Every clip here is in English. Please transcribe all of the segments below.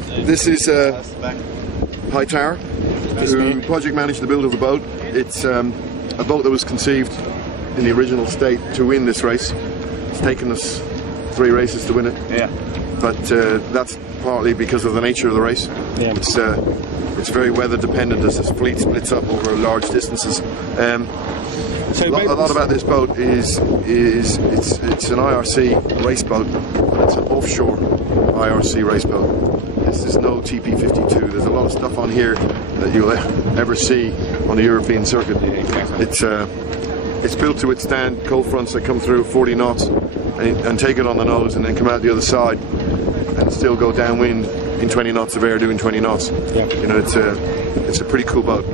This is High Tower, who project managed the build of the boat. It's a boat that was conceived in the original state to win this race. It's taken us 3 races to win it. Yeah. But that's partly because of the nature of the race. Yeah. It's very weather dependent as this fleet splits up over large distances. A lot about this boat is it's an IRC race boat, but it's an offshore IRC race boat. This is no TP52. There's a lot of stuff on here that you'll ever see on the European circuit. It's built to withstand cold fronts that come through 40 knots and take it on the nose and then come out the other side and still go downwind in 20 knots of air doing 20 knots. Yeah. You know, it's a pretty cool boat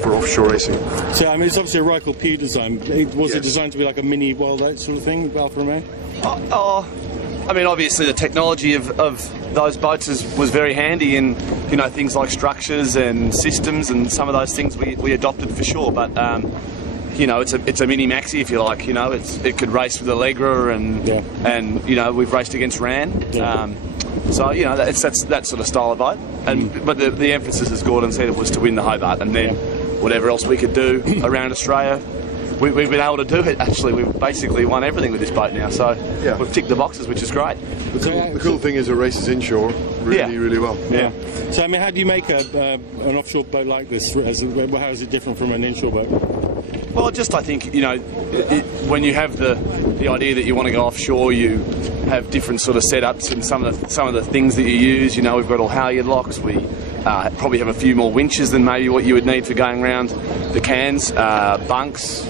for offshore racing. So, I mean, it's obviously a Reichel Pugh design. Was it designed to be like a mini Wild Out sort of thing, Alfa Romeo? I mean, obviously the technology of those boats was very handy in, you know, things like structures and systems, and some of those things we adopted for sure. But you know, it's a mini maxi, if you like. You know, it could race with Allegra and you know, we've raced against Ran. Yeah. So you know, that's that sort of style of boat. But the emphasis, as Gordon said, was to win the Hobart, and then whatever else we could do around Australia, we've been able to do it. Actually, we've basically won everything with this boat now. So we've ticked the boxes, which is great. The cool thing is it races inshore really well. Yeah. So I mean, how do you make an offshore boat like this? How is it different from an inshore boat? Well, just I think, you know, when you have the idea that you want to go offshore, you have different sort of setups and some of the things that you use. You know, we've got all halyard locks. We probably have a few more winches than maybe what you would need for going around the cans, bunks,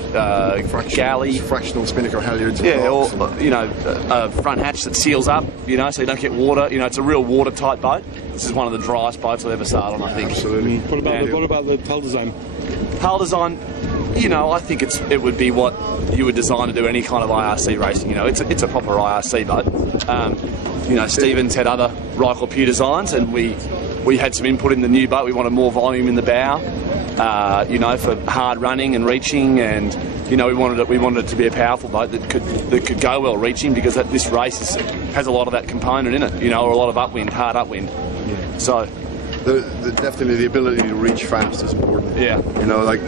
galley, fractional spinnaker halyards. Yeah, or you know, a front hatch that seals up. You know, so you don't get water. You know, it's a real watertight boat. This is one of the driest boats I've ever sailed on, I think. Absolutely. What about the hull design? Hull design. You know, I think it would be what you would design to do any kind of IRC racing. You know, it's a proper IRC boat. You know, Stevens had other Reichel Pugh designs, and we had some input in the new boat. We wanted more volume in the bow, you know, for hard running and reaching, and you know, we wanted it to be a powerful boat that could go well reaching, because this race has a lot of that component in it. You know, or a lot of upwind, hard upwind. Yeah. So. Definitely the ability to reach fast is important. Yeah. You know, like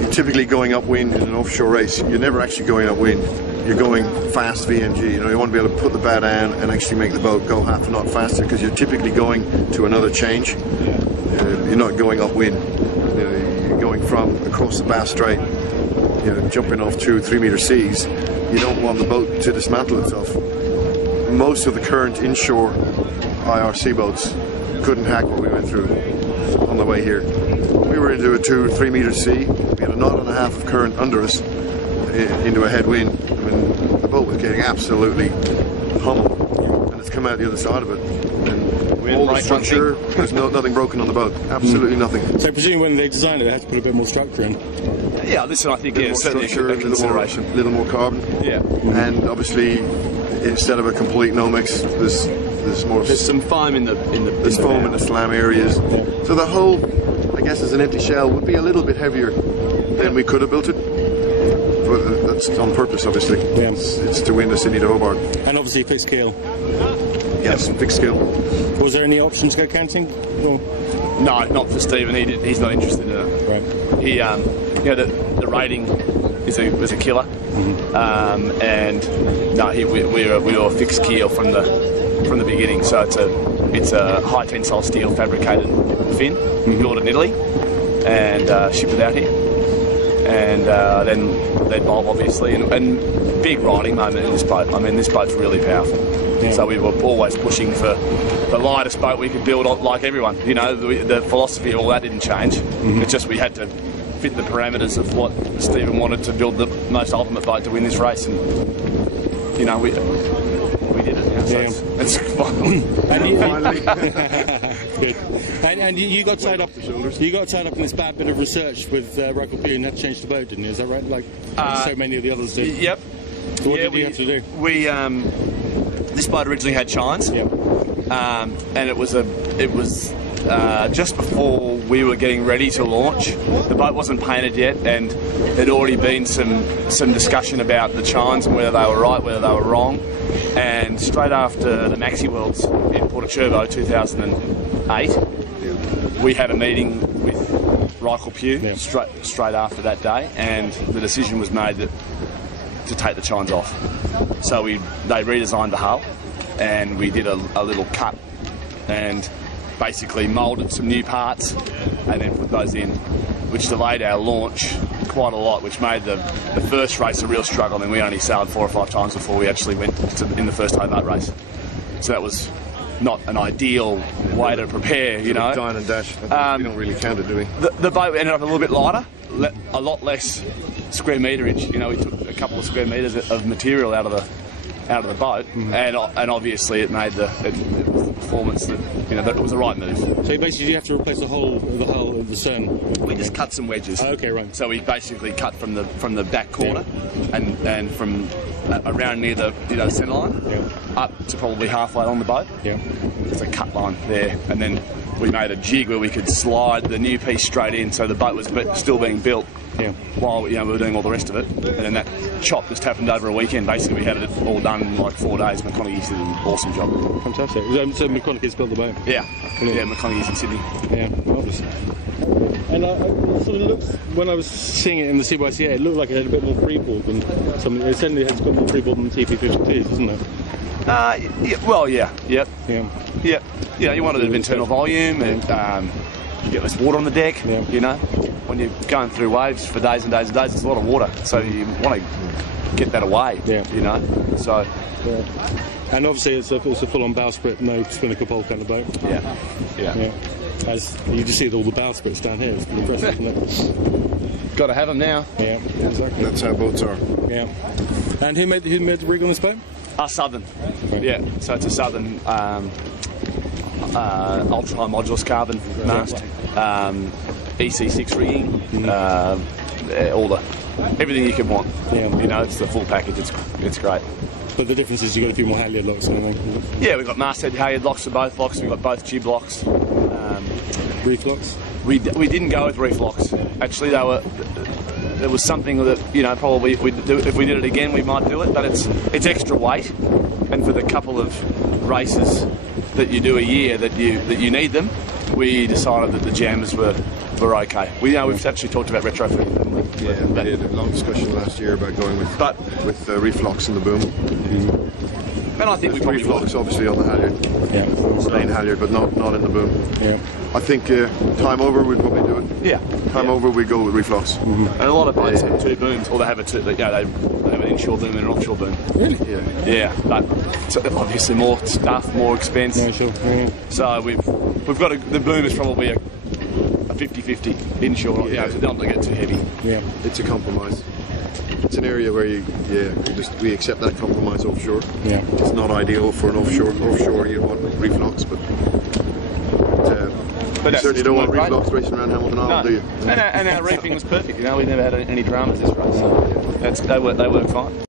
you're typically going upwind in an offshore race. You're never actually going upwind. You're going fast VMG. You know, you want to be able to put the bow down and actually make the boat go half a knot faster, because you're typically going to another change. You're not going upwind. You know, you're going from across the Bass Strait. You know, jumping off 2-3 meter seas. You don't want the boat to dismantle itself. Most of the current inshore IRC boats couldn't hack what we went through on the way here. We were into a 2-3 meter sea. We had a knot and a half of current under us into a headwind. I mean, the boat was getting absolutely pummeled, and it's come out the other side of it. And all the structure, there's nothing broken on the boat. Absolutely nothing. So presumably when they designed it, they had to put a bit more structure in. Yeah, listen, I think certainly a consideration. A little more carbon. Yeah. And obviously, instead of a complete no-mix, there's some foam in the foam in the slam areas. Yeah. So the hull, I guess, as an empty shell, would be a little bit heavier than we could have built it. But that's on purpose, obviously. Yeah. It's to win the Sydney to Hobart. And obviously fixed keel. Yes, fixed keel. Was there any option to go canting? Or? No, not for Stephen. He's not interested in it. Right. He, you know, the rating was a killer. And no, we were fixed keel from the beginning. So it's a high tensile steel fabricated fin, built in Italy, and shipped it out here. And then Bob, obviously, and big riding moment in this boat. I mean, this boat's really powerful. Yeah. So we were always pushing for the lightest boat we could build, like everyone. You know, the philosophy of all that didn't change. It's just we had to fit the parameters of what Stephen wanted to build the most ultimate boat to win this race, and you know, we did it. Now, so it's fun. And you got tied up. You got tied up in this bad bit of research with Reichel Pugh and had to change the boat, didn't you? Is that right? Like so many of the others did. Yep. So what did you have to do? We this boat originally had chines. Yep. And it was just before we were getting ready to launch. The boat wasn't painted yet, and there'd already been some discussion about the chines and whether they were right, whether they were wrong. And straight after the Maxi Worlds in Pt1 2008, we had a meeting with Reichel Pugh straight after that day, and the decision was made to take the chines off. So they redesigned the hull, and we did a little cut and basically moulded some new parts and then put those in, which delayed our launch quite a lot, which made the first race a real struggle. And we only sailed 4 or 5 times before we actually went in the first Hobart race. So that was not an ideal way to prepare, you know. Dine and dash. We don't really count it, do we? The boat ended up a little bit lighter, a lot less square meterage. You know, we took a couple of square metres of material out of the boat, and obviously it made the performance that, you know, that it was the right move. So basically you have to replace the hull of the stern. We just cut some wedges. Oh, okay, right. So we basically cut from the back corner and from around near the centre line up to probably halfway along the boat. Yeah. There's a cut line there, and then we made a jig where we could slide the new piece straight in, so the boat was still being built while we were doing all the rest of it. And then that chop just happened over a weekend. Basically, we had it all done in like 4 days. McConaughey's did an awesome job. Fantastic. So McConaughey's built the boat? Yeah. Yeah, McConaughey's in Sydney. Yeah, marvellous. And it sort of looks, when I was seeing it in the CYCA, it looked like it had a bit more freeboard than something. It certainly has got more freeboard than TP52s, doesn't it? Yeah, you want a bit of internal volume, and you get less water on the deck. You know, when you're going through waves for days and days and days, there's a lot of water, so you want to get that away. You know, so. And obviously it's a full-on bowsprit, no spinnaker pole kind of boat. Yeah. As you just see all the bowsprits down here, it's pretty impressive, isn't it? Got to have them now. Yeah, exactly. That's how boats are. Yeah. And who made the rig on this boat? Southern. Yeah. So it's a Southern ultra high modulus carbon mast, EC6 rigging, everything you could want. You know, it's the full package. It's great. But the difference is you've got a few more halyard locks, kind of thing. Yeah, we've got masthead halyard locks for both locks. We've got both tube locks. Reef locks? We didn't go with reef locks. Actually, there was something that, you know, probably if we did it again, we might do it. But it's extra weight, and for the couple of races that you do a year that you need them, we decided that the jammers were okay. We've actually talked about retrofitting them. Yeah, we had a long discussion last year about going with reef locks in the boom. And I think we probably reef locks obviously on the halyard. Main halyard, but not in the boom. Yeah. I think time over we'd probably do it. Yeah. Time over we'd go with reef locks. And a lot of boats have 2 booms, or they have they have an inshore boom and an offshore boom. Really? Yeah, but obviously more stuff, more expense. Yeah, sure. Yeah. So we've got the boom is probably a 50-50 inshore. You know, so don't get too heavy. Yeah. It's a compromise. It's an area where we accept that compromise offshore. Yeah. It's not ideal for an offshore. Offshore you want reef locks, but you certainly don't want reef locks racing around Hamilton Island, do you? And our reefing was perfect. You know, we never had any dramas this race. So they work fine.